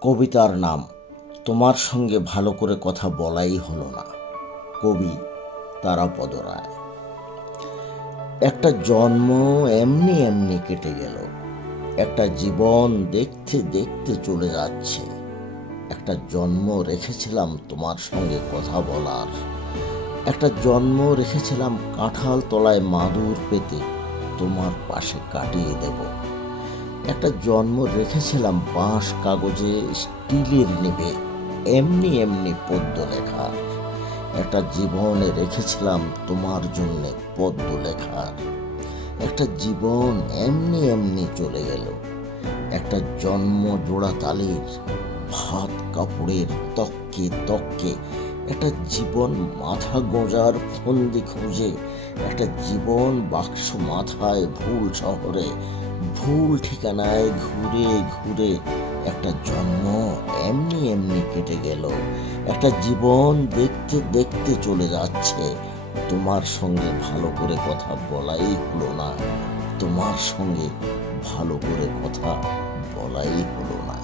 কবিতার নাম, তোমার সঙ্গে ভালো করে কথা বলাই হলো না। কবি তারাপদ রায় একটা জন্ম এমনি এমনি কেটে গেল। একটা জীবন দেখতে দেখতে চলে যাচ্ছে। একটা জন্ম রেখেছিলাম তোমার সঙ্গে কথা বলার। একটা জন্ম রেখেছিলাম কাঁঠাল তলায় মাদুর পেতে তোমার পাশে কাটিয়ে দেব। একটা জন্ম রেখেছিলাম বাঁশ কাগজে স্টিলের নিবে, এমনি এমনি পদ্য লেখার একটা জীবনে রেখেছিলাম তোমার জন্য পদ্ম লেখার একটা জীবন এমনি এমনি চলে গেল। একটা জন্ম জোড়া তালের, ভাত কাপড়ের তককে তককে একটা জীবন মাথা গোঁজার ফন্দি খুঁজে একটা জীবন বাক্স মাথায় ভুল শহরে, ভুল ঠিকানায় ঘুরে ঘুরে, একটা জন্ম এমনি এমনি কেটে গেল, একটা জীবন দেখতে দেখতে চলে যাচ্ছে, তোমার সঙ্গে ভালো করে কথা বলাই হলো না, তোমার সঙ্গে ভালো করে কথা বলাই হলো না।